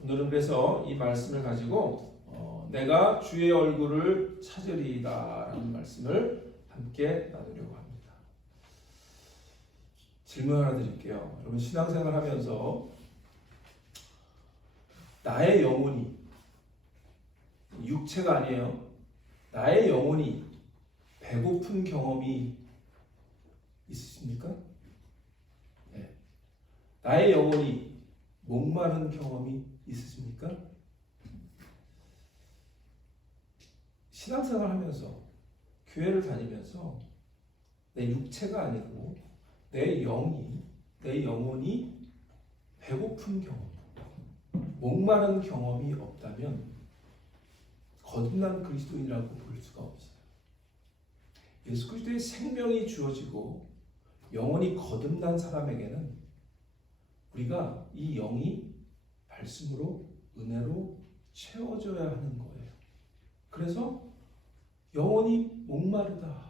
오늘은 그래서 이 말씀을 가지고 내가 주의 얼굴을 찾으리이다 라는 말씀을 함께 나누려고 합니다. 질문 하나 드릴게요. 여러분 신앙생활 하면서 나의 영혼이, 육체가 아니에요, 나의 영혼이 배고픈 경험이 있으십니까? 네. 나의 영혼이 목마른 경험이 있으십니까? 신앙생활 하면서 교회를 다니면서 내 육체가 아니고 내 영혼이 배고픈 경험, 목마른 경험이 없다면 거듭난 그리스도인이라고 부를 수가 없어요. 예수 그리스도의 생명이 주어지고 영혼이 거듭난 사람에게는 우리가 이 영이 말씀으로, 은혜로 채워져야 하는 거예요. 그래서 영혼이 목마르다,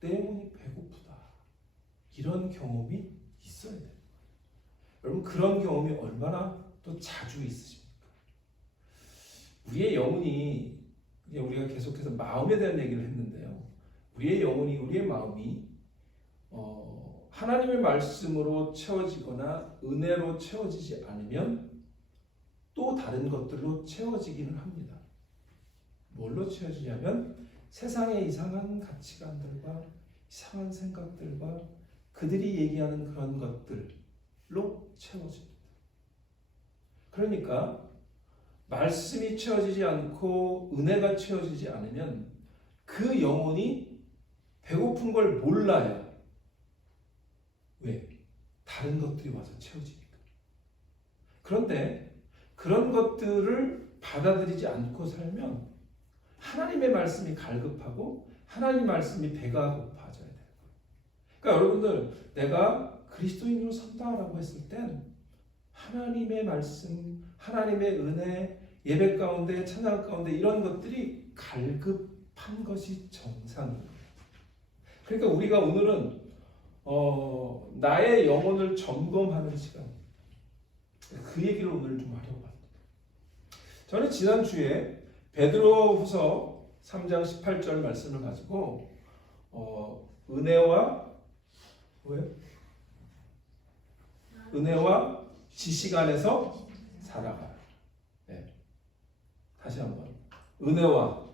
내 영혼이 배고프다, 이런 경험이 있어야 돼요. 여러분 그런 경험이 얼마나 또 자주 있으십니까? 우리의 영혼이, 우리가 계속해서 마음에 대한 얘기를 했는데요, 우리의 영혼이, 우리의 마음이 하나님의 말씀으로 채워지거나 은혜로 채워지지 않으면 또 다른 것들로 채워지기는 합니다. 뭘로 채워지냐면 세상의 이상한 가치관들과 이상한 생각들과 그들이 얘기하는 그런 것들로 채워집니다. 그러니까 말씀이 채워지지 않고 은혜가 채워지지 않으면 그 영혼이 배고픈 걸 몰라요. 왜? 다른 것들이 와서 채워지니까. 그런데 그런 것들을 받아들이지 않고 살면 하나님의 말씀이 갈급하고 하나님의 말씀이 배가 고파져야 돼요. 그러니까 여러분들, 내가 그리스도인으로 산다라고 했을 땐 하나님의 말씀, 하나님의 은혜, 예배 가운데, 찬양 가운데 이런 것들이 갈급한 것이 정상이에요. 그러니까 우리가 오늘은 나의 영혼을 점검하는 시간, 그 얘기를 오늘 좀 하려고 합니다. 저는 지난주에 베드로후서 3장 18절 말씀을 가지고 은혜와 지식 안에서 살아가라. 네. 다시 한번, 은혜와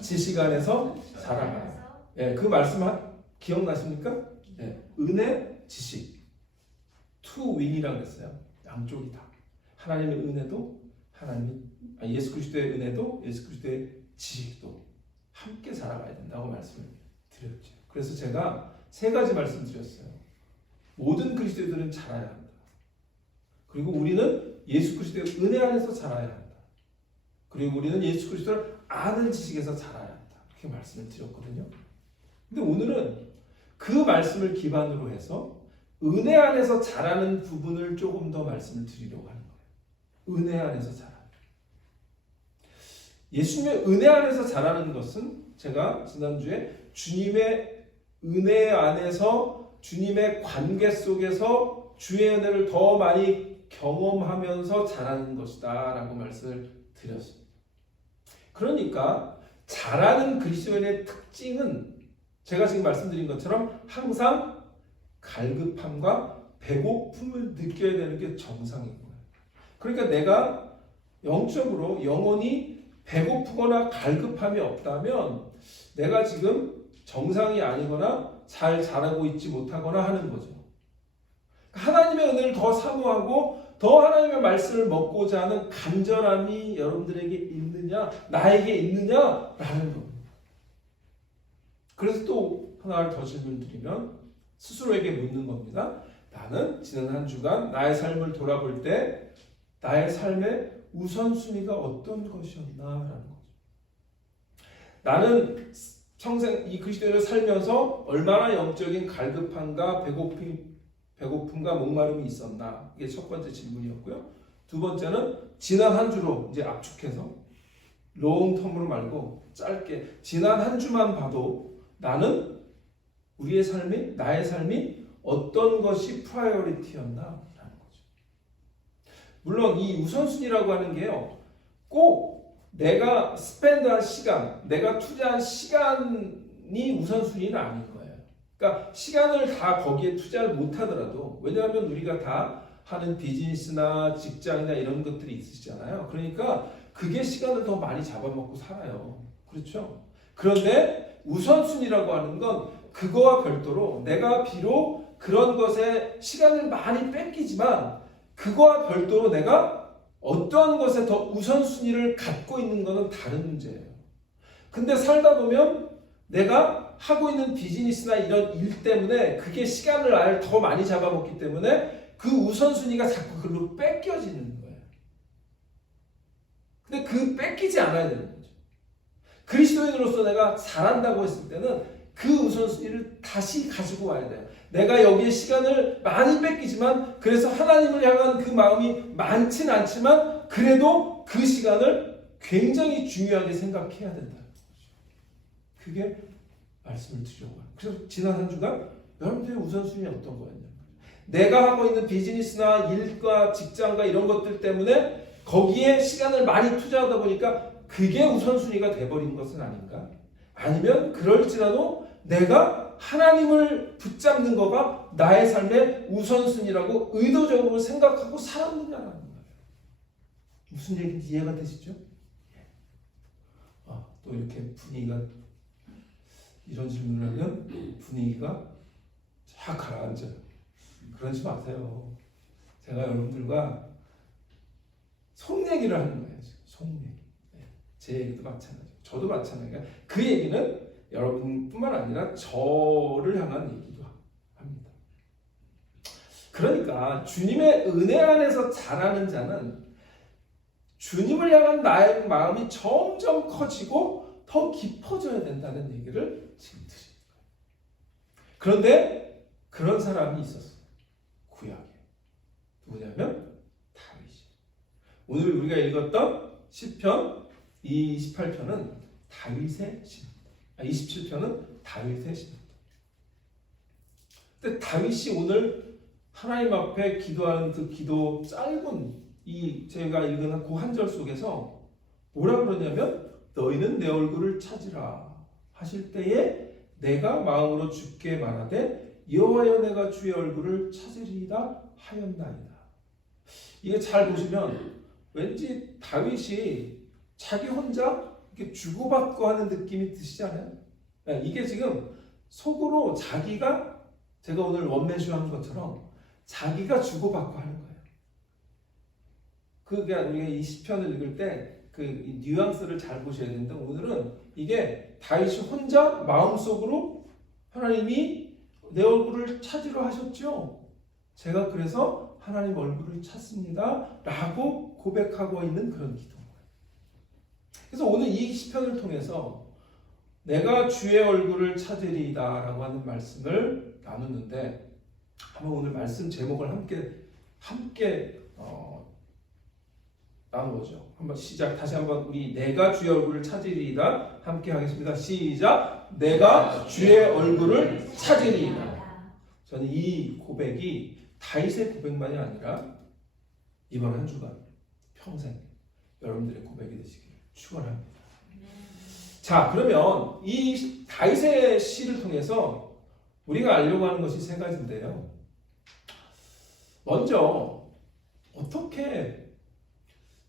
지식 안에서 살아가라. 네, 그 말씀 기억나십니까? 네. 은혜, 지식, 투 윙이라고 했어요. 양쪽이 다. 하나님의 은혜도, 예수 그리스도의 은혜도, 예수 그리스도의 지식도 함께 살아가야 된다고 말씀을 드렸죠. 그래서 제가 세 가지 말씀 드렸어요. 모든 그리스도인들은 자라야 한다. 그리고 우리는 예수 그리스도의 은혜 안에서 자라야 한다. 그리고 우리는 예수 그리스도를 아는 지식에서 자라야 한다. 그렇게 말씀을 드렸거든요. 근데 오늘은 그 말씀을 기반으로 해서 은혜 안에서 자라는 부분을 조금 더 말씀을 드리려고 하는 거예요. 은혜 안에서 자라. 예수님의 은혜 안에서 자라는 것은 제가 지난주에 주님의 은혜 안에서, 주님의 관계 속에서 주의 은혜를 더 많이 경험하면서 자라는 것이다 라고 말씀을 드렸습니다. 그러니까 자라는 그리스도인의 특징은 제가 지금 말씀드린 것처럼 항상 갈급함과 배고픔을 느껴야 되는 게 정상인 거예요. 그러니까 내가 영적으로 영혼이 배고프거나 갈급함이 없다면 내가 지금 정상이 아니거나 잘 자라고 있지 못하거나 하는 거죠. 하나님의 은혜를 더 사모하고 더 하나님의 말씀을 먹고자 하는 간절함이 여러분들에게 있느냐, 나에게 있느냐라는 겁니다. 그래서 또 하나를 더 질문드리면 스스로에게 묻는 겁니다. 나는 지난 한 주간 나의 삶을 돌아볼 때 나의 삶의 우선순위가 어떤 것이었나라는 거죠. 나는 평생 이 그리스도인을 살면서 얼마나 영적인 갈급함과 배고픔과 목마름이 있었나, 이게 첫 번째 질문이었고요. 두 번째는 지난 한 주로 이제 압축해서 롱텀으로 말고 짧게 지난 한 주만 봐도 나는 우리의 삶이, 나의 삶이 어떤 것이 프라이어리티였나 라는 거죠. 물론 이 우선순위라고 하는 게요. 꼭 내가 스펜드한 시간, 내가 투자한 시간이 우선순위는 아닌 거예요. 그러니까 시간을 다 거기에 투자를 못하더라도, 왜냐하면 우리가 다 하는 비즈니스나 직장이나 이런 것들이 있으시잖아요. 그러니까 그게 시간을 더 많이 잡아먹고 살아요. 그렇죠? 그런데 우선순위라고 하는 건 그거와 별도로 내가 비록 그런 것에 시간을 많이 뺏기지만 그거와 별도로 내가 어떠한 것에 더 우선순위를 갖고 있는 것은 다른 문제예요. 근데 살다 보면 내가 하고 있는 비즈니스나 이런 일 때문에 그게 시간을 아예 더 많이 잡아먹기 때문에 그 우선순위가 자꾸 그걸로 뺏겨지는 거예요. 근데 그 뺏기지 않아야 되는 거죠. 그리스도인으로서 내가 잘한다고 했을 때는 그 우선순위를 다시 가지고 와야 돼요. 내가 여기에 시간을 많이 뺏기지만 그래서 하나님을 향한 그 마음이 많진 않지만 그래도 그 시간을 굉장히 중요하게 생각해야 된다는 거죠. 그게 말씀을 드리려고 해요. 그래서 지난 한 주간 여러분들의 우선순위 어떤 거였냐면 내가 하고 있는 비즈니스나 일과 직장과 이런 것들 때문에 거기에 시간을 많이 투자하다 보니까 그게 우선순위가 돼버린 것은 아닌가? 아니면 그럴지라도 내가 하나님을 붙잡는 거가 나의 삶의 우선순위라고 의도적으로 생각하고 살았느냐라는 거예요. 무슨 얘기인지 이해가 되시죠? 또 이렇게 분위기가 이런 질문을 하면 분위기가 쫙 가라앉아요. 그러지 마세요. 제가 여러분들과 속 얘기를 하는 거예요. 속 얘기. 제 얘기도 마찬가지예요. 저도 마찬가지예요. 그 얘기는 여러분뿐만 아니라 저를 향한 얘기도 합니다. 그러니까 주님의 은혜 안에서 자라는 자는 주님을 향한 나의 마음이 점점 커지고 더 깊어져야 된다는 얘기를 지금 드립니다. 그런데 그런 사람이 있었어요. 구약에. 누구냐면 다윗이. 오늘 우리가 읽었던 시편 28편은 다윗의 시입니다. 27편은 다윗의 시입니다. 근데 다윗이 오늘 하나님 앞에 기도하는 그 기도 짧은 이 제가 읽은 그 한 절 속에서 뭐라 그러냐면 너희는 내 얼굴을 찾으라 하실 때에 내가 마음으로 주께 말하되 여호와여 내가 주의 얼굴을 찾으리이다 하였나이다. 이게 잘 보시면 왠지 다윗이 자기 혼자 이렇게 주고받고 하는 느낌이 드시잖아요. 이게 지금 속으로 자기가 제가 오늘 원맨쇼 한 것처럼 자기가 주고받고 하는 거예요. 그게 우리가 이 시편을 읽을 때 그 뉘앙스를 잘 보셔야 되는데 오늘은 이게 다윗이 혼자 마음속으로 하나님이 내 얼굴을 찾으려 하셨죠. 제가 그래서 하나님 얼굴을 찾습니다. 라고 고백하고 있는 그런 기도인 거예요. 그래서 오늘 이 시편을 통해서 내가 주의 얼굴을 찾으리이다 라고 하는 말씀을 나누는데 한번 오늘 말씀 제목을 함께 나누어죠. 한번 시작. 다시 한번 우리 내가 주의 얼굴을 찾으리이다 함께 하겠습니다. 시작. 내가 주의 얼굴을 찾으리이다. 저는 이 고백이 다윗의 고백만이 아니라 이번 한 주간 평생 여러분들의 고백이 되시기를 축원합니다. 자, 그러면 이 다윗의 시를 통해서 우리가 알려고 하는 것이 세 가지인데요. 먼저 어떻게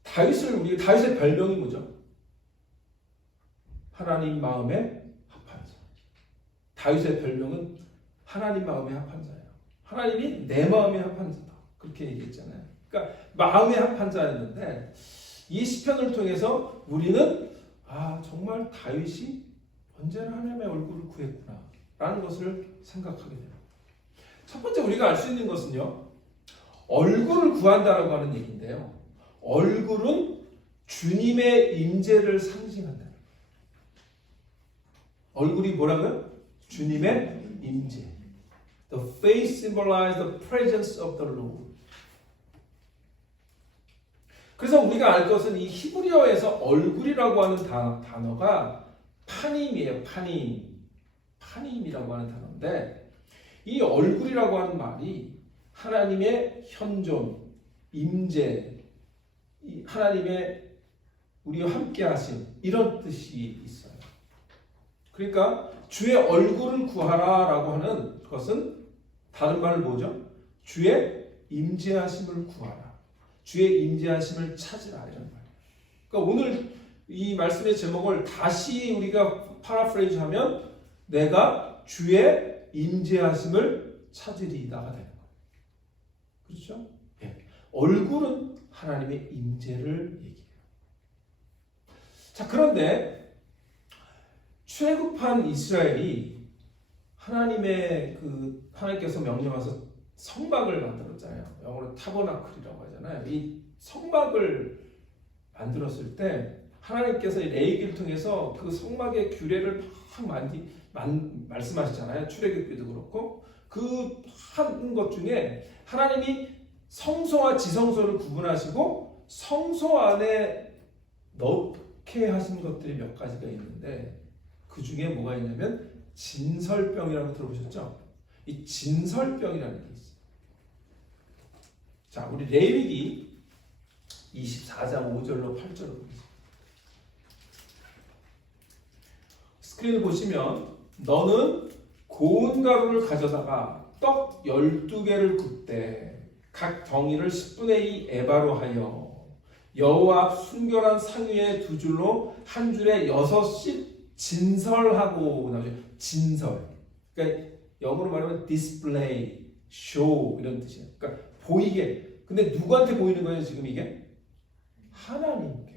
다윗의 별명이 뭐죠? 하나님 마음에 합한 자. 다윗의 별명은 하나님 마음에 합한 자예요. 하나님이 내 마음에 합한 자다. 그렇게 얘기했잖아요. 그러니까 마음에 합한 자였는데 이 시편을 통해서 우리는 정말 다윗이 언제나 하나님의 얼굴을 구했구나 라는 것을 생각하게 돼요. 첫 번째 우리가 알 수 있는 것은요. 얼굴을 구한다라고 하는 얘기인데요. 얼굴은 주님의 임재를 상징한다. 얼굴이 뭐라고요? 주님의 임재. The face symbolizes the presence of the Lord. 그래서 우리가 알 것은 이 히브리어에서 얼굴이라고 하는 단어가 파님이에요. 파님이라고 하는 단어인데 이 얼굴이라고 하는 말이 하나님의 현존, 임재, 하나님의 우리와 함께 하심 이런 뜻이 있어요. 그러니까 주의 얼굴을 구하라라고 하는 것은 다른 말로 뭐죠? 주의 임재하심을 구하라. 주의 임재하심을 찾으라 이런 말. 그러니까 오늘 이 말씀의 제목을 다시 우리가 파라프레이즈하면 내가 주의 임재하심을 찾으리이다가 되는 거예요. 그렇죠? 네. 얼굴은 하나님의 임재를 얘기해요. 자, 그런데 출애굽한 이스라엘이 하나님께서 명령하셔서 성막을 만들었잖아요. 영어로 타버나클이라고 하잖아요. 이 성막을 만들었을 때 하나님께서 레위기를 통해서 그 성막의 규례를 말씀하시잖아요. 출애굽기도 그렇고 그 한 것 중에 하나님이 성소와 지성소를 구분하시고 성소 안에 넣게 하신 것들이 몇 가지가 있는데 그 중에 뭐가 있냐면 진설병이라고 들어보셨죠? 이 진설병이라는 게 있어요. 자, 우리 레위기 24장 5절로 8절로 보겠습니다. 스크린을 보시면 너는 고운 가루를 가져다가 떡 12개를 굽되 각 덩이를 10분의 2 에바로 하여 여호와 앞 순결한 상 위에 두 줄로 한 줄에 6씩 진설하고 나오죠. 진설. 그러니까 영어로 말하면 display, show 이런 뜻이에요. 그러니까 보이게. 근데 누구한테 보이는 거예요, 지금 이게? 하나님께.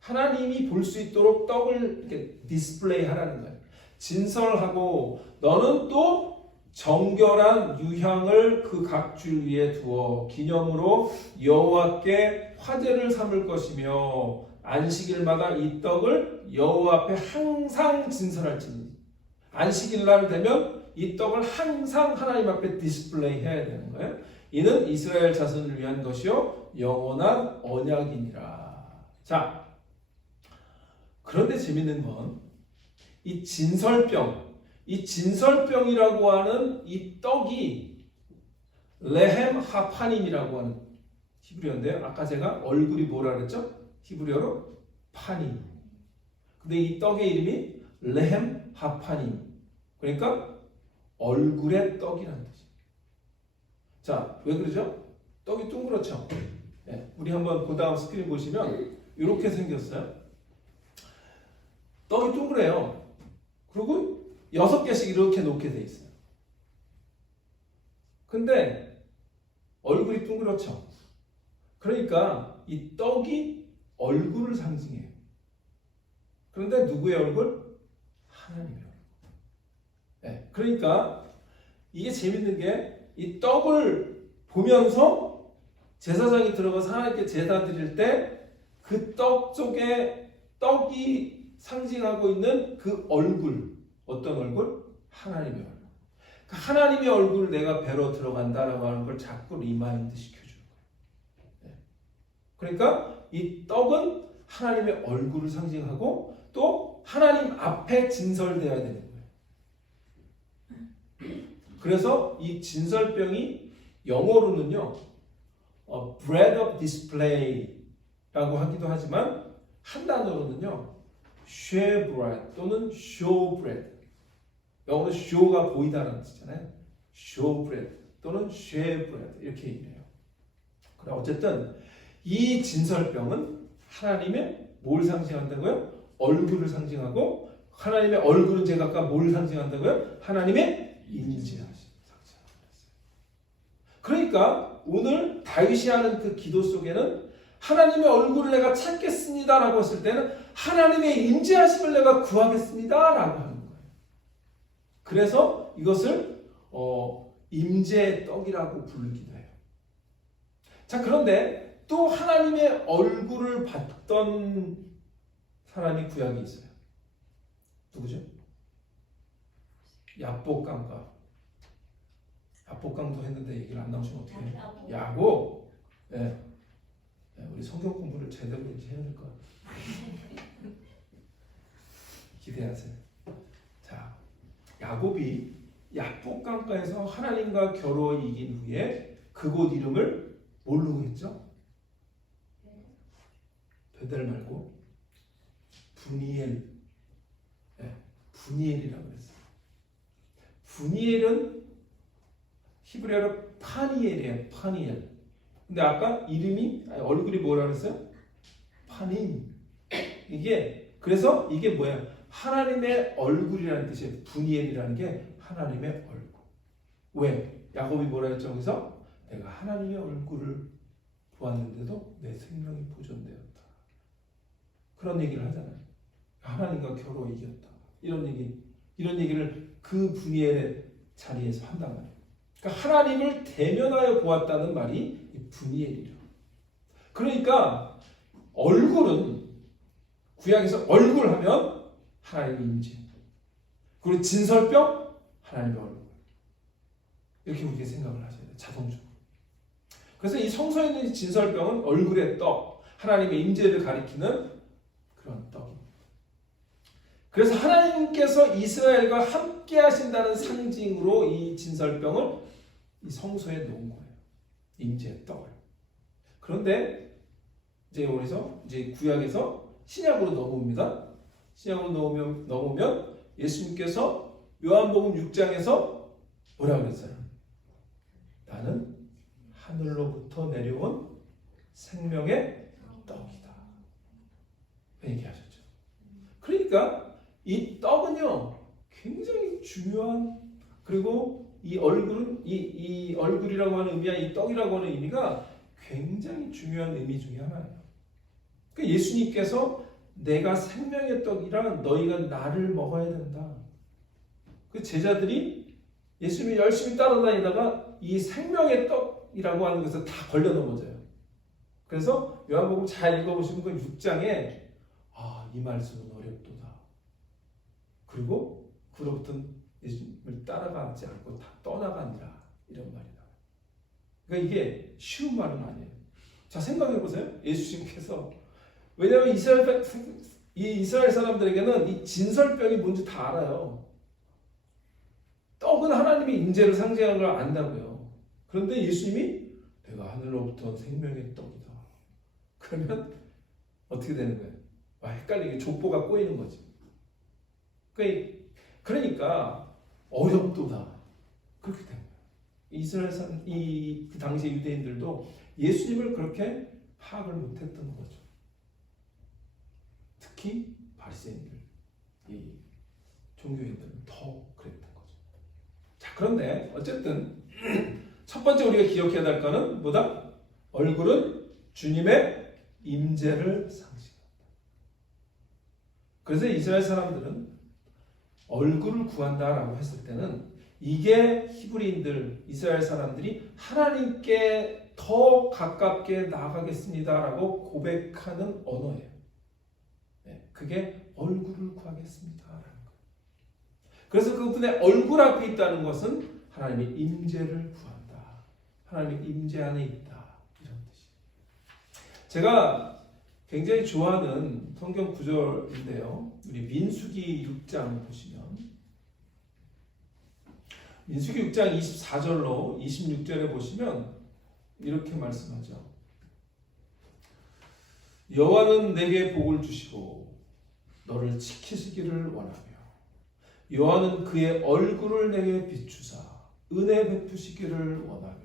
하나님이 볼 수 있도록 떡을 이렇게 디스플레이 하라는 거예요. 진설하고 너는 또 정결한 유향을 그 각 줄 위에 두어 기념으로 여호와께 화제를 삼을 것이며 안식일마다 이 떡을 여호와 앞에 항상 진설할지니 안식일 날 되면 이 떡을 항상 하나님 앞에 디스플레이 해야 되는 거예요. 이는 이스라엘 자손을 위한 것이요 영원한 언약이니라. 자, 그런데 재밌는 건 이 진설병이라고 하는 이 떡이 레헴 하파님이라고 하는 히브리어인데요. 아까 제가 얼굴이 뭐라 그랬죠? 히브리어로 파님. 근데 이 떡의 이름이 레헴 하파님. 그러니까 얼굴의 떡이라는 뜻이에요. 자, 왜 그러죠? 떡이 둥그렇죠? 네, 우리 한번 그 다음 스크린 보시면 이렇게 생겼어요. 떡이 둥그래요. 그리고 6개씩 이렇게 놓게 돼 있어요. 근데 얼굴이 둥그렇죠? 그러니까 이 떡이 얼굴을 상징해요. 그런데 누구의 얼굴? 하나님의 얼굴. 네, 그러니까 이게 재밌는 게 이 떡을 보면서 제사장이 들어가서 하나님께 제사 드릴 때 그 떡 속에 떡이 상징하고 있는 그 얼굴, 어떤 얼굴? 하나님의 얼굴. 그 하나님의 얼굴을 내가 뵈러 들어간다라고 하는 걸 자꾸 리마인드 시켜주는 거예요. 네. 그러니까 이 떡은 하나님의 얼굴을 상징하고 또 하나님 앞에 진설되어야 되는 거예요. 그래서 이 진설병이 영어로는요, bread of display라고 하기도 하지만 한 단어로는요, shewbread 또는 showbread. 영어로 show가 보이다라는 뜻이잖아요. showbread 또는 shewbread 이렇게 얘기해요. 그래 어쨌든 이 진설병은 하나님의 뭘 상징한다고요? 얼굴을 상징하고 하나님의 얼굴은 제가 아까 뭘 상징한다고요? 하나님의 임재하심 상징합니다. 그러니까 오늘 다윗이 하는 그 기도 속에는 하나님의 얼굴을 내가 찾겠습니다라고 했을 때는 하나님의 임재하심을 내가 구하겠습니다라고 하는 거예요. 그래서 이것을 임재의 떡이라고 부르기도 해요. 자, 그런데 또 하나님의 얼굴을 봤던 사람이 구약에 있어요. 누구죠? 야복강과 야복강도 했는데 얘기를 안 나오시면 어떻게 해요? 야곱. 네. 우리 성경 공부를 제대로 이제 해야 될 것 같아요. 기대하세요. 자, 야곱이 야복강가에서 하나님과 겨루어 이긴 후에 그곳 이름을 뭘로 했죠? 베델 말고 브니엘, 브니엘이라고 그랬어요. 브니엘은 히브리어로 파니엘이에요. 파니엘. 근데 아까 얼굴이 뭐라 그랬어요? 파닌. 그래서 이게 뭐야? 하나님의 얼굴이라는 뜻이에요. 브니엘이라는 게 하나님의 얼굴. 왜? 야곱이 뭐라 했죠? 거기서 내가 하나님의 얼굴을 보았는데도 내 생명이 보존되었다. 그런 얘기를 하잖아요. 하나님과 겨루 이겼다. 이런 얘기를 그 브니엘의 자리에서 한단 말이에요. 그러니까 하나님을 대면하여 보았다는 말이 이 브니엘이래요. 그러니까 얼굴은 구약에서 얼굴 하면 하나님의 임재. 그리고 진설병 하나님의 얼굴. 이렇게 우리가 생각을 하셔야 돼요. 자동적으로. 그래서 이 성소에 있는 진설병은 얼굴의 떡, 하나님의 임재를 가리키는 그런 떡입니다. 그래서 하나님께서 이스라엘과 함께 하신다는 상징으로 이 진설병을 이 성소에 놓은 거예요. 임재의 떡을. 그런데 이제 여기서 구약에서 신약으로 넘어옵니다. 신약으로 넘으면 예수님께서 요한복음 6장에서 뭐라고 그랬어요? 나는 하늘로부터 내려온 생명의 떡이다. 얘기하셨죠. 그러니까 이 떡은요 굉장히 중요한, 그리고 이 얼굴은 이 얼굴이라고 하는 의미와 이 떡이라고 하는 의미가 굉장히 중요한 의미 중에 하나예요. 그러니까 예수님께서 내가 생명의 떡이라 너희가 나를 먹어야 된다. 그 제자들이 예수님이 열심히 따라다니다가 이 생명의 떡이라고 하는 것에 다 걸려 넘어져요. 그래서 요한복음 잘 읽어보시면 그 6장에 이 말씀은 어렵도다. 그리고 그로부터 예수님을 따라가지 않고 다 떠나가니라. 이런 말이 나와요. 그러니까 이게 쉬운 말은 아니에요. 자, 생각해보세요. 예수님께서, 왜냐하면 이스라엘 사람들에게는 이 진설병이 뭔지 다 알아요. 떡은 하나님의 임재를 상징하는 걸 안다고요. 그런데 예수님이 내가 하늘로부터 생명의 떡이다. 그러면 어떻게 되는 거예요? 헷갈리게 족보가 꼬이는 거지. 그러니까 어렵도다. 그렇게 된 거예요. 이스라엘 사람, 그 당시 유대인들도 예수님을 그렇게 파악을 못했던 거죠. 특히 바리새인들, 이 종교인들은 더 그랬던 거죠. 자, 그런데 어쨌든 첫 번째 우리가 기억해야 될 거는 뭐다? 얼굴은 주님의 임재를 상징한다. 그래서 이스라엘 사람들은 얼굴을 구한다라고 했을 때는 이게 히브리인들, 이스라엘 사람들이 하나님께 더 가깝게 나아가겠습니다라고 고백하는 언어예요. 그게 얼굴을 구하겠습니다라는 거예요. 그래서 그분의 얼굴 앞에 있다는 것은 하나님의 임재를 구한다. 하나님의 임재 안에 있다. 이런 뜻이에요. 제가 굉장히 좋아하는 성경 구절인데요. 우리 민수기 6장 보시면 민수기 6장 24절로 26절에 보시면 이렇게 말씀하죠. 여호와는 내게 복을 주시고 너를 지키시기를 원하며 여호와는 그의 얼굴을 내게 비추사 은혜 베푸시기를 원하며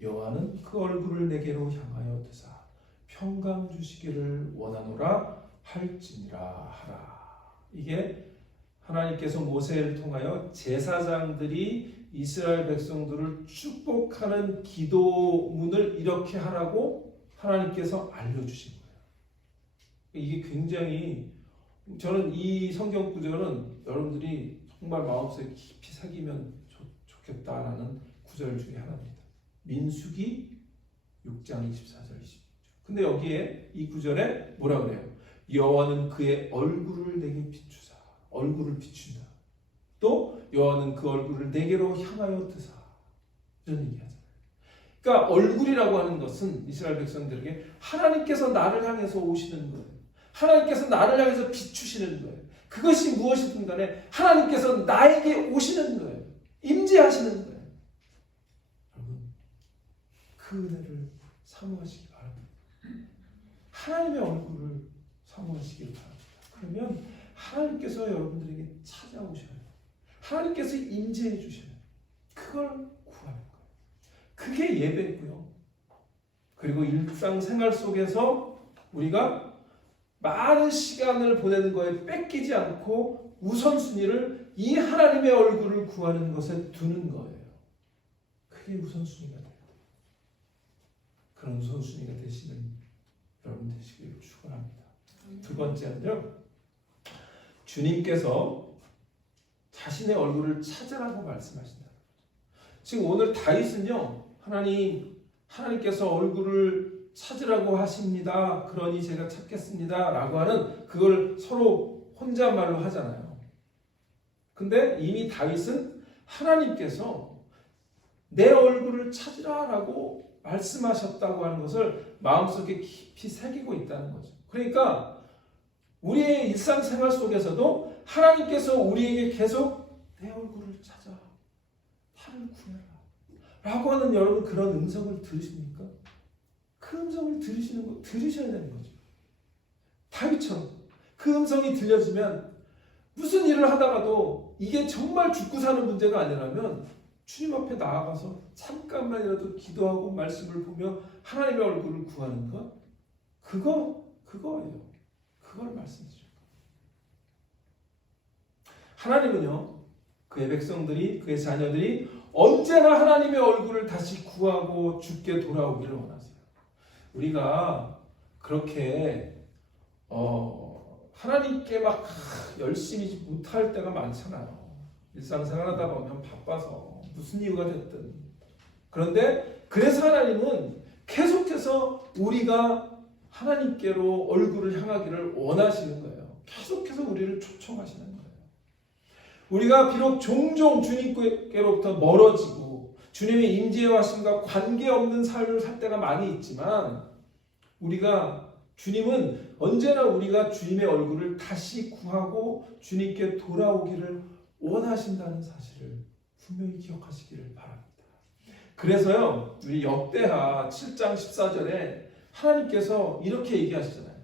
여호와는 그 얼굴을 내게로 향하여 드사 평강 주시기를 원하노라 할지니라 하라. 이게 하나님께서 모세를 통하여 제사장들이 이스라엘 백성들을 축복하는 기도문을 이렇게 하라고 하나님께서 알려주신 거예요. 이게 굉장히, 저는 이 성경 구절은 여러분들이 정말 마음속에 깊이 새기면 좋겠다라는 구절 중에 하나입니다. 민수기 6장 24절 26절. 근데 여기에 이 구절에 뭐라 그래요? 여호와는 그의 얼굴을 내게 비추사, 얼굴을 비춘다. 또 여호와는 그 얼굴을 내게로 향하여 드사. 이런 얘기하잖아요. 그러니까 얼굴이라고 하는 것은 이스라엘 백성들에게 하나님께서 나를 향해서 오시는 거예요. 하나님께서 나를 향해서 비추시는 거예요. 그것이 무엇이든 간에 하나님께서 나에게 오시는 거예요. 임재하시는 거예요. 여러분, 그 은혜를 사모하시기 바랍니다. 하나님의 얼굴을 사모하시길 바랍니다. 그러면 하나님께서 여러분들에게 찾아오셔요. 하나님께서 임재해 주셔요. 그걸 구하는 거예요. 그게 예배고요. 그리고 일상생활 속에서 우리가 많은 시간을 보내는 거에 뺏기지 않고 우선순위를 이 하나님의 얼굴을 구하는 것에 두는 거예요. 그게 우선순위가 돼요. 그런 우선순위가 되시는 여러분 되시길 축원합니다. 두 번째는요, 주님께서 자신의 얼굴을 찾으라고 말씀하신다. 지금 오늘 다윗은요, 하나님께서 얼굴을 찾으라고 하십니다. 그러니 제가 찾겠습니다. 라고 하는 그걸 서로 혼잣말로 하잖아요. 근데 이미 다윗은 하나님께서 내 얼굴을 찾으라라고 말씀하셨다고 하는 것을 마음속에 깊이 새기고 있다는 거죠. 그러니까 우리의 일상생활 속에서도 하나님께서 우리에게 계속 내 얼굴을 찾아, 나를 구해라 라고 하는 여러분 그런 음성을 들으십니까? 그 음성을 들으셔야 되는 거죠. 다윗처럼 그 음성이 들려지면 무슨 일을 하다가도 이게 정말 죽고 사는 문제가 아니라면 주님 앞에 나아가서 잠깐만이라도 기도하고 말씀을 보며 하나님의 얼굴을 구하는 것, 그거예요. 그걸 말씀드려요. 하나님은요, 그의 백성들이, 그의 자녀들이 언제나 하나님의 얼굴을 다시 구하고 주께 돌아오기를 원하세요. 우리가 그렇게 하나님께 막 열심히 못할 때가 많잖아요. 일상생활하다 보면 바빠서 무슨 이유가 됐든. 그런데 그래서 하나님은 계속해서 우리가 하나님께로 얼굴을 향하기를 원하시는 거예요. 계속해서 우리를 초청하시는 거예요. 우리가 비록 종종 주님께로부터 멀어지고 주님의 임재와 하심과 관계없는 삶을 살 때가 많이 있지만 주님은 언제나 우리가 주님의 얼굴을 다시 구하고 주님께 돌아오기를 원하신다는 사실을 분명히 기억하시기를 바랍니다. 그래서요, 우리 역대하 7장 14절에 하나님께서 이렇게 얘기하시잖아요.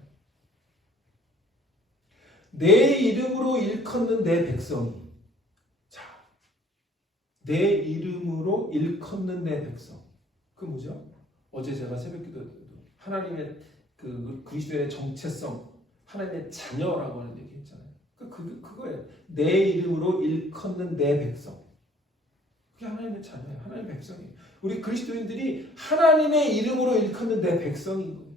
내 이름으로 일컫는 내 백성이, 자, 내 이름으로 일컫는 내 백성, 그 뭐죠? 어제 제가 새벽기도 하나님의 그 그리스도의 정체성, 하나님의 자녀라고 하는 얘기 했잖아요. 그거예요. 내 이름으로 일컫는 내 백성. 그게 하나님의 자녀예요. 하나님의 백성이에요. 우리 그리스도인들이 하나님의 이름으로 일컫는 내 백성인 거예요.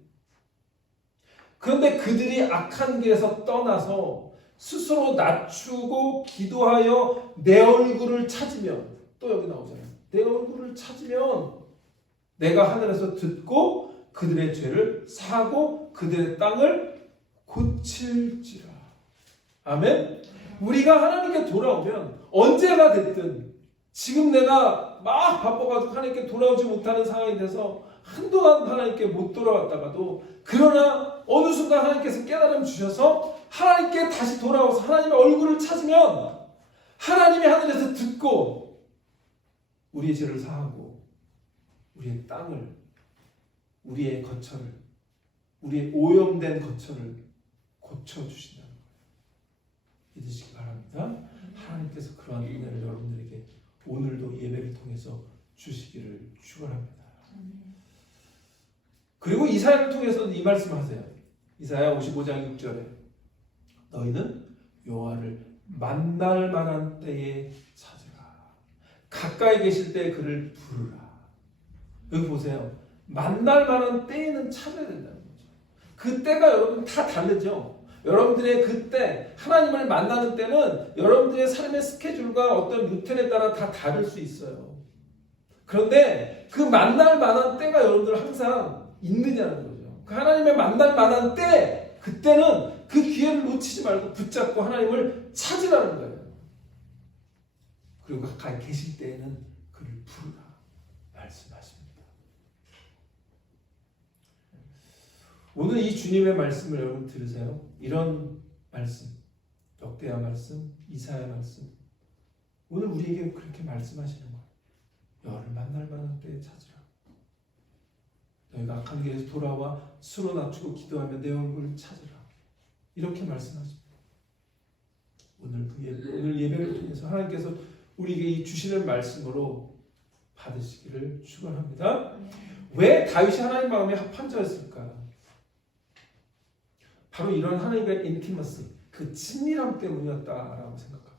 그런데 그들이 악한 길에서 떠나서 스스로 낮추고 기도하여 내 얼굴을 찾으면, 또 여기 나오잖아요. 내 얼굴을 찾으면 내가 하늘에서 듣고 그들의 죄를 사하고 그들의 땅을 고칠지라. 아멘. 우리가 하나님께 돌아오면 언제가 됐든, 지금 내가 막 바빠가지고 하나님께 돌아오지 못하는 상황이 돼서 한동안 하나님께 못 돌아왔다가도, 그러나 어느 순간 하나님께서 깨달음 주셔서 하나님께 다시 돌아와서 하나님의 얼굴을 찾으면 하나님이 하늘에서 듣고 우리의 죄를 사하고 우리의 땅을, 우리의 거처를, 우리의 오염된 거처를 고쳐주신다는 거예요. 믿으시기 바랍니다. 하나님께서 그러한 은혜를 여러분들에게 오늘도 예배를 통해서 주시기를 축원합니다. 그리고 이사야를 통해서도 이 말씀을 하세요. 이사야 55장 6절에 너희는 여호와를 만날 만한 때에 찾으라. 가까이 계실 때 그를 부르라. 여기 보세요. 만날 만한 때에는 찾아야 된다는 거죠. 그 때가 여러분 다 다르죠. 여러분들의 그때 하나님을 만나는 때는 여러분들의 삶의 스케줄과 어떤 루틴에 따라 다 다를 수 있어요. 그런데 그 만날 만한 때가 여러분들 항상 있느냐는 거죠. 그 하나님의 만날 만한 때, 그때는 그 기회를 놓치지 말고 붙잡고 하나님을 찾으라는 거예요. 그리고 가까이 계실 때에는 그를 부르라 말씀하십니다. 오늘 이 주님의 말씀을 여러분 들으세요. 이런 말씀, 역대하 말씀, 이사야 말씀, 오늘 우리에게 그렇게 말씀하시는 거예요. 너를 만날 만한 때에 찾으라. 너희가 악한 길에서 돌아와 수로 낮추고 기도하며 내 얼굴을 찾으라. 이렇게 말씀하십니다. 오늘 예배를 통해서 하나님께서 우리에게 이 주시는 말씀으로 받으시기를 축원합니다. 왜 다윗이 하나님 마음에 합한 자였을까? 바로 이런 하나님과의 인티머시, 그 친밀함 때문이었다라고 생각합니다.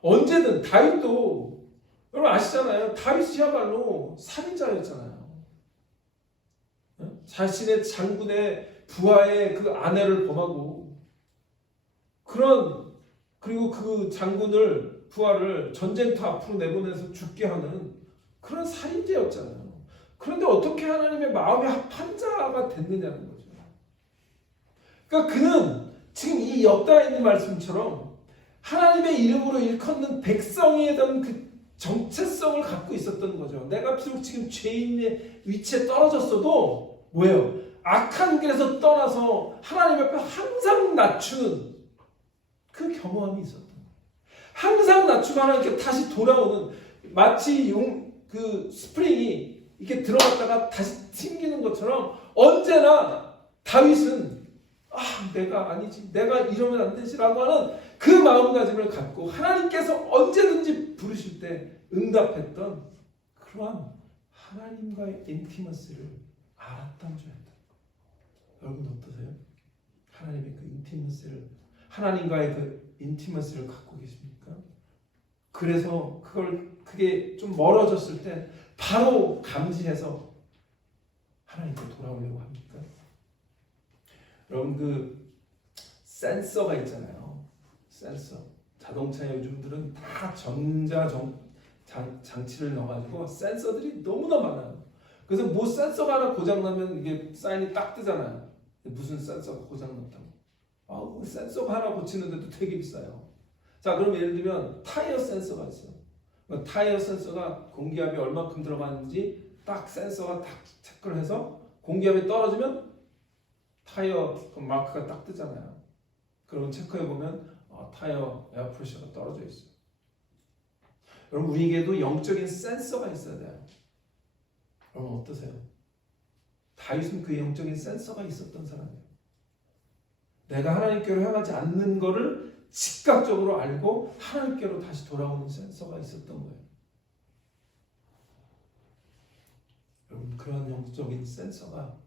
언제든 다윗도 여러분 아시잖아요. 다윗이야말로 살인자였잖아요. 자신의 장군의 부하의 그 아내를 범하고 그리고 그 장군을 부하를 전쟁터 앞으로 내보내서 죽게 하는 그런 살인자였잖아요. 그런데 어떻게 하나님의 마음에 합한 자가 됐느냐는 거죠. 그러니까 그는 지금 이 역다에 있는 말씀처럼 하나님의 이름으로 일컫는 백성에 대한 그 정체성을 갖고 있었던 거죠. 내가 비록 지금 죄인의 위치에 떨어졌어도 뭐예요? 악한 길에서 떠나서 하나님 앞에 항상 낮추는 그 경험이 있었던 거예요. 항상 낮추고 하나님께 다시 돌아오는, 마치 그 스프링이 이렇게 들어갔다가 다시 튕기는 것처럼 언제나 다윗은 내가 아니지, 내가 이러면 안 되지라고 하는 그 마음가짐을 갖고 하나님께서 언제든지 부르실 때 응답했던 그러한 하나님과의 인티머시를 알았던 자였다. 여러분 어떠세요? 하나님의 그 인티머시를, 하나님과의 그 인티머시를 갖고 계십니까? 그래서 그게 좀 멀어졌을 때 바로 감지해서 하나님께 돌아오려고 합니까? 여러분 그 센서가 있잖아요. 센서. 자동차에 요즘들은 다 장치를 넣어가지고 센서들이 너무나 많아요. 그래서 뭐 센서가 하나 고장나면 이게 사인이 딱 뜨잖아요. 무슨 센서가 고장났다고. 센서가 하나 고치는데도 되게 비싸요. 자, 그럼 예를 들면 타이어 센서가 있어요. 타이어 센서가 공기압이 얼마큼 들어가는지 딱 센서가 딱 체크를 해서 공기압이 떨어지면 타이어 그 마크가 딱 뜨잖아요. 그러면 체크해보면 타이어 에어프레셔가 떨어져 있어요. 여러분 우리에게도 영적인 센서가 있어야 돼요. 여러분 어떠세요? 다윗은 그 영적인 센서가 있었던 사람이에요. 내가 하나님께로 향하지 않는 것을 즉각적으로 알고 하나님께로 다시 돌아오는 센서가 있었던 거예요. 여러분 그런 영적인 센서가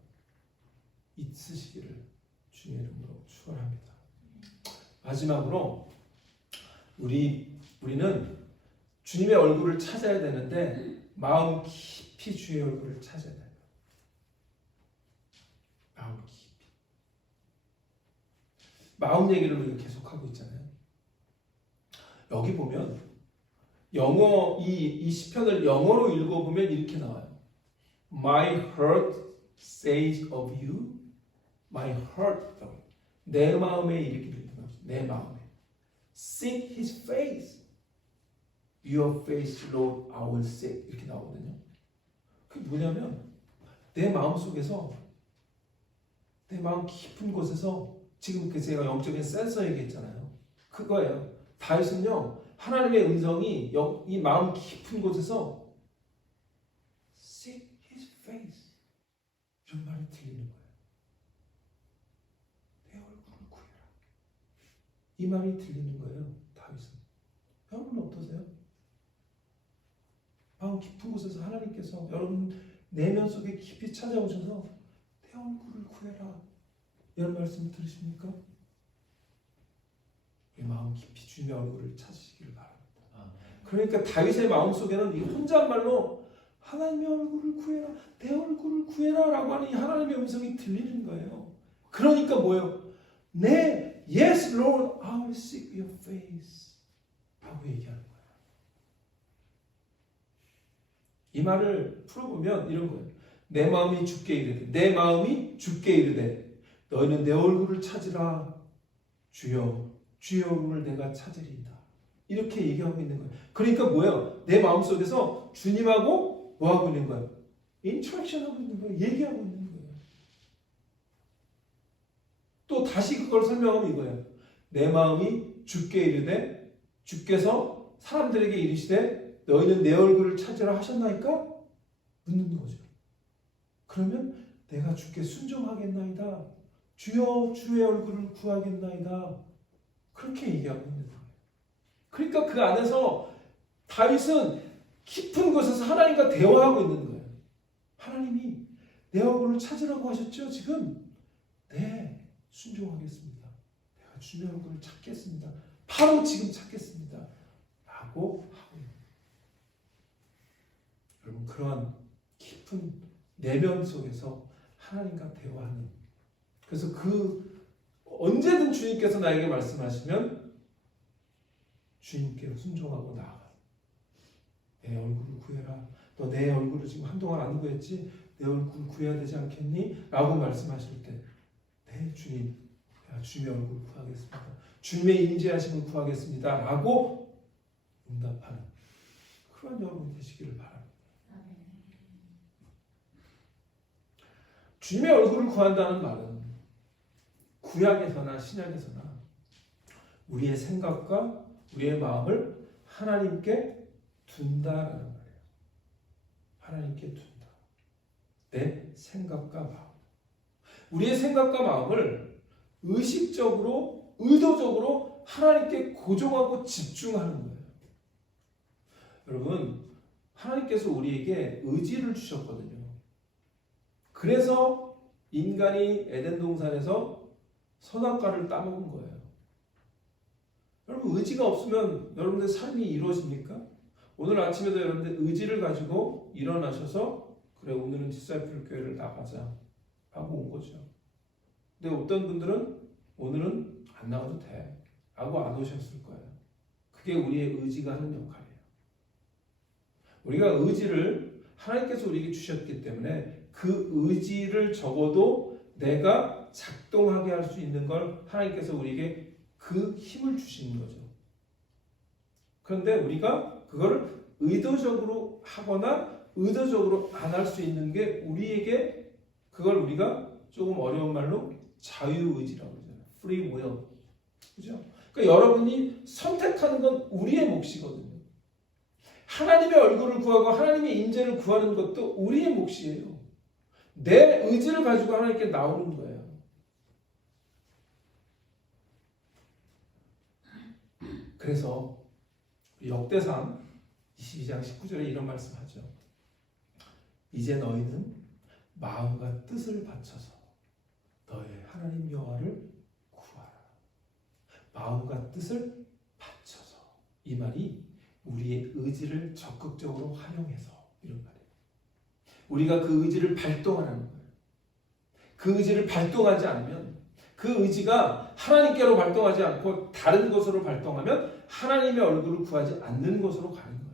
있으시기를 주님의 이름으로 축원합니다. 마지막으로 우리는 주님의 얼굴을 찾아야 되는데 마음 깊이 주의 얼굴을 찾아야 돼요. 마음 깊이. 마음 얘기를 우리가 계속하고 있잖아요. 여기 보면 영어 이 시편을 영어로 읽어보면 이렇게 나와요. My heart says of you, my heart. 내 마음에 이렇게 들리는 거죠. 내 마음에. Seek His face. Your face, Lord, I will seek. 이렇게 나오거든요. 그게 뭐냐면 내 마음 속에서, 내 마음 깊은 곳에서, 지금 그 제가 영적인 센서 얘기했잖아요. 그거예요. 다윗은요, 하나님의 음성이 이 마음 깊은 곳에서 Seek His face. 이런 말이 들리는 거예요. 내 얼굴을 구해라. 이 말이 들리는 거예요. 다윗은. 여러분 어떠세요? 마음 깊은 곳에서 하나님께서 여러분 내면 속에 깊이 찾아오셔서 내 얼굴을 구해라. 이런 말씀 들으십니까? 이 마음 깊이 주님의 얼굴을 찾으시기를 바랍니다. 그러니까 다윗의 마음 속에는 이 혼잣말로 하나님의 얼굴을 구해라, 내 얼굴을 구해라 라고 하는 이 하나님의 음성이 들리는 거예요. 그러니까 뭐예요? Yes Lord, I will seek your face 라고 얘기하는 거예요. 이 말을 풀어보면 이런 거예요. 내 마음이 주께 이르되, 내 마음이 주께 이르되 너희는 내 얼굴을 찾으라. 주여, 주의 얼굴을 내가 찾으리이다. 이렇게 얘기하고 있는 거예요. 그러니까 뭐예요? 내 마음속에서 주님하고 뭐하고 있는 거예요? 인터랙션 하고 있는 거예요. 얘기하고 있는 거예요. 또 다시 그걸 설명하면 이거예요. 내 마음이 주께 이르되 주께서 사람들에게 이르시되 너희는 내 얼굴을 찾으라 하셨나이까? 묻는 거죠. 그러면 내가 주께 순종하겠나이다. 주여 주의 얼굴을 구하겠나이다. 그렇게 얘기하고 있는 거예요. 그러니까 그 안에서 다윗은 깊은 곳에서 하나님과 대화하고 있는 거예요. 하나님이 내 얼굴을 찾으라고 하셨죠? 지금? 네, 순종하겠습니다. 내가 주의 얼굴을 찾겠습니다. 바로 지금 찾겠습니다. 라고 하고 있는 거예요. 여러분, 그러한 깊은 내면 속에서 하나님과 대화하는, 그래서 언제든 주님께서 나에게 말씀하시면 주님께 순종하고 나아가. 내 얼굴을 구해라. 너 내 얼굴을 지금 한동안 안 구했지? 내 얼굴을 구해야 되지 않겠니? 라고 말씀하실 때, 네 주님, 내가 주님의 얼굴을 구하겠습니다. 주님의 임재하심을 구하겠습니다. 라고 응답하는 그런 여러분 되시기를 바랍니다. 주님의 얼굴을 구한다는 말은 구약에서나 신약에서나 우리의 생각과 우리의 마음을 하나님께 둔다라는 말이에요. 하나님께 둔다. 내 생각과 마음. 우리의 생각과 마음을 의식적으로, 의도적으로 하나님께 고정하고 집중하는 거예요. 여러분, 하나님께서 우리에게 의지를 주셨거든요. 그래서 인간이 에덴 동산에서 선악과를 따먹은 거예요. 여러분, 의지가 없으면 여러분들 삶이 이루어집니까? 오늘 아침에도 여러분들 의지를 가지고 일어나셔서 그래 오늘은 디사이플 교회를 나가자 하고 온 거죠. 근데 어떤 분들은 오늘은 안 나가도 돼 하고 안 오셨을 거예요. 그게 우리의 의지가 하는 역할이에요. 우리가 의지를 하나님께서 우리에게 주셨기 때문에 그 의지를 적어도 내가 작동하게 할 수 있는 걸 하나님께서 우리에게 그 힘을 주시는 거죠. 그런데 우리가 그거를 의도적으로 하거나 의도적으로 안 할 수 있는 게 우리에게, 그걸 우리가 조금 어려운 말로 자유의지라고 그러잖아요. free will. 그죠? 그러니까 여러분이 선택하는 건 우리의 몫이거든요. 하나님의 얼굴을 구하고 하나님의 임재를 구하는 것도 우리의 몫이에요. 내 의지를 가지고 하나님께 나오는 거예요. 그래서 역대상 22장 19절에 이런 말씀하죠. 이제 너희는 마음과 뜻을 바쳐서 너의 하나님 여호와를 구하라. 마음과 뜻을 바쳐서. 이 말이 우리의 의지를 적극적으로 활용해서 이런 말이에요. 우리가 그 의지를 발동하는 거예요. 그 의지를 발동하지 않으면, 그 의지가 하나님께로 발동하지 않고 다른 곳으로 발동하면 하나님의 얼굴을 구하지 않는 곳으로 가는 거예요.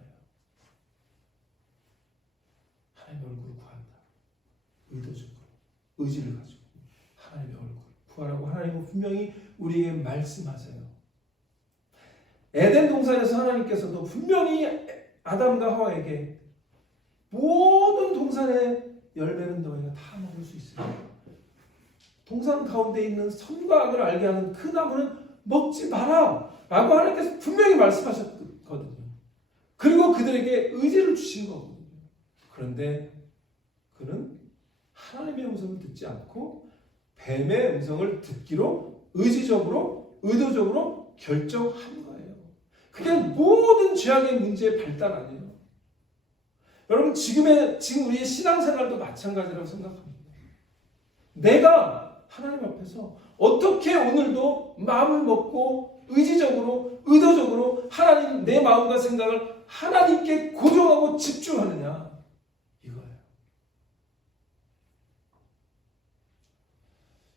하나님의 얼굴을 구한다. 의도적으로 의지를 가지고 하나님의 얼굴을 구하라고 하나님은 분명히 우리에게 말씀하세요. 에덴 동산에서 하나님께서도 분명히 아담과 하와에게 모든 동산의 열매는 너희가 다 먹을 수 있으니까 동산 가운데 있는 선과 악을 알게 하는 그 나무는 먹지 마라 라고 하나님께서 분명히 말씀하셨거든요. 그리고 그들에게 의지를 주신 거거든요. 그런데 그는 하나님의 음성을 듣지 않고 뱀의 음성을 듣기로 의지적으로, 의도적으로 결정한 거예요. 그게 모든 죄악의 문제의 발단 아니에요. 여러분, 지금 우리의 신앙생활도 마찬가지라고 생각합니다. 내가 하나님 앞에서 어떻게 오늘도 마음을 먹고 의지적으로, 의도적으로 하나님, 내 마음과 생각을 하나님께 고정하고 집중하느냐, 이거예요.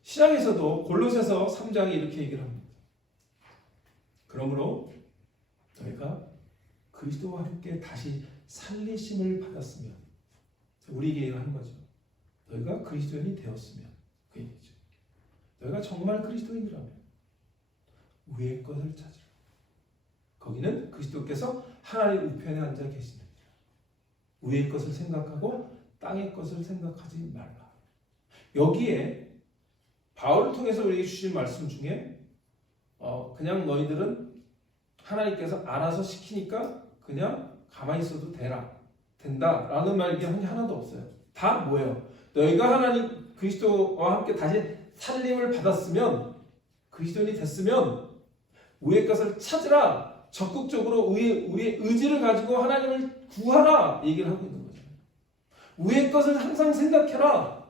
신약에서도 골로새서 3장에 이렇게 얘기를 합니다. 그러므로 너희가 그리스도와 함께 다시 살리심을 받았으면, 우리에게 하는 거죠. 너희가 그리스도인이 되었으면, 그 얘기죠. 너희가 정말 그리스도인이라면 위의 것을 찾으라. 거기는 그리스도께서 하나님 우편에 앉아 계시느니라. 위의 것을 생각하고 땅의 것을 생각하지 말라. 여기에 바울을 통해서 우리에게 주신 말씀 중에 그냥 너희들은 하나님께서 알아서 시키니까 그냥 가만히 있어도 된다라는 말이 하나도 없어요. 다 뭐예요? 너희가 그리스도와 함께 다시 살림을 받았으면 그리스도인이 됐으면 위의 것을 찾으라. 적극적으로 우리의 의지를 가지고 하나님을 구하라 얘기를 하고 있는 거죠. 위의 것을 항상 생각해라.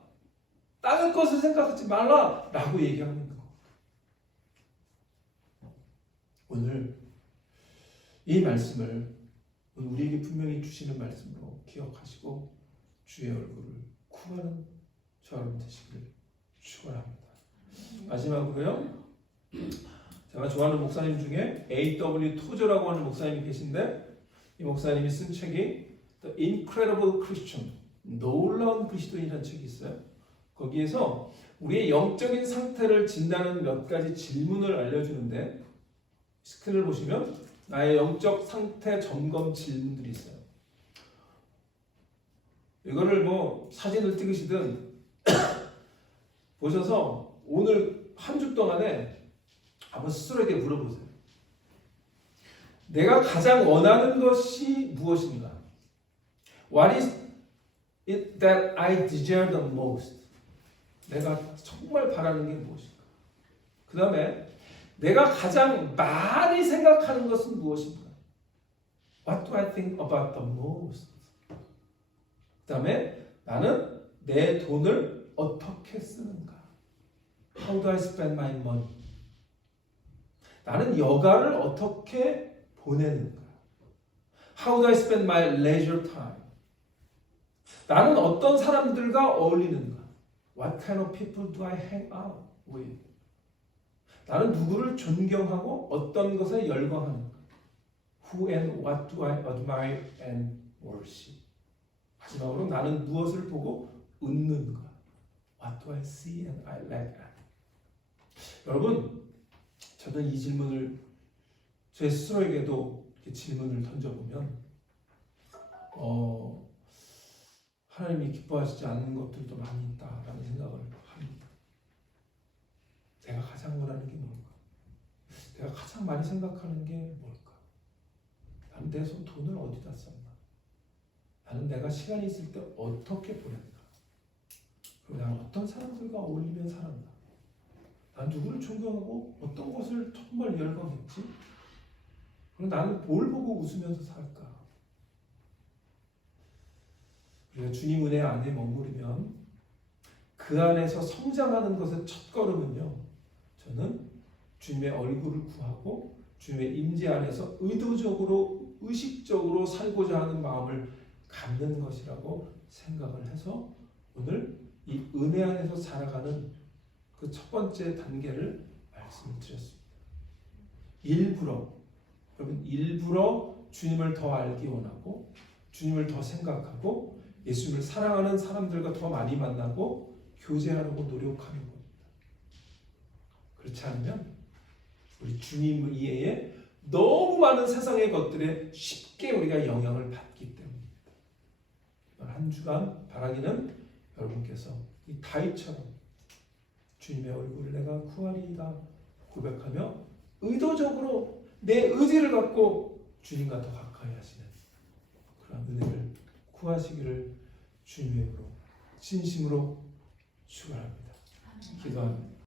땅의 것을 생각하지 말라 라고 얘기하고 있는 거예요. 오늘 이 말씀을 우리에게 분명히 주시는 말씀으로 기억하시고 주의 얼굴을 구하는 저 여러분 되시기를 축원합니다. 마지막으로요. 제가 좋아하는 목사님 중에 A.W. 토저라고 하는 목사님이 계신데 이 목사님이 쓴 책이 The Incredible Christian, 놀라운 그리스도인이라는 책이 있어요. 거기에서 우리의 영적인 상태를 진단하는 몇 가지 질문을 알려주는데 스크린을 보시면 나의 영적 상태 점검 질문들이 있어요. 이거를 뭐 사진을 찍으시든 보셔서 오늘 한 주 동안에 한번 스스로에게 물어보세요. 내가 가장 원하는 것이 무엇인가? What is it that I desire the most? 내가 정말 바라는 게 무엇인가? 그 다음에 내가 가장 많이 생각하는 것은 무엇인가? What do I think about the most? 그 다음에 나는 내 돈을 어떻게 쓰는가? How do I spend my money? 나는 여가를 어떻게 보내는가? How do I spend my leisure time? 나는 어떤 사람들과 어울리는가? What kind of people do I hang out with? 나는 누구를 존경하고 어떤 것에 열광하는가? Who and what do I admire and worship? 마지막으로 나는 무엇을 보고 웃는가? What do I see and I laugh at? 여러분, 저는 이 질문을 제 스스로에게도 이렇게 질문을 던져보면 하나님이 기뻐하시지 않는 것들도 많이 있다라는 생각을 합니다. 내가 가장 원하는 게 뭘까? 내가 가장 많이 생각하는 게 뭘까? 나는 내 돈을 어디다 썼나? 나는 내가 시간이 있을 때 어떻게 보냈나? 그리고 나는 어떤 사람들과 어울리면 살았나? 난 누구를 존경하고 어떤 것을 정말 열광했지? 그리고 나는 뭘 보고 웃으면서 살까? 우리가 주님 은혜 안에 머무르면 그 안에서 성장하는 것의 첫 걸음은요. 저는 주님의 얼굴을 구하고 주님의 임재 안에서 의도적으로 의식적으로 살고자 하는 마음을 갖는 것이라고 생각을 해서 오늘 이 은혜 안에서 살아가는 그 첫 번째 단계를 말씀을 드렸습니다. 일부러 주님을 더 알기 원하고 주님을 더 생각하고 예수님을 사랑하는 사람들과 더 많이 만나고 교제하려고 노력하는 겁니다. 그렇지 않으면 우리 주님 이외에 너무 많은 세상의 것들에 쉽게 우리가 영향을 받기 때문입니다. 한 주간 바라기는 여러분께서 이 다윗처럼 주님의 얼굴을 내가 구하리이다 고백하며 의도적으로 내 의지를 갖고 주님과 더 가까이 하시는 그런 은혜를 구하시기를 주님의 이름으로 진심으로 축원합니다. 기도합니다.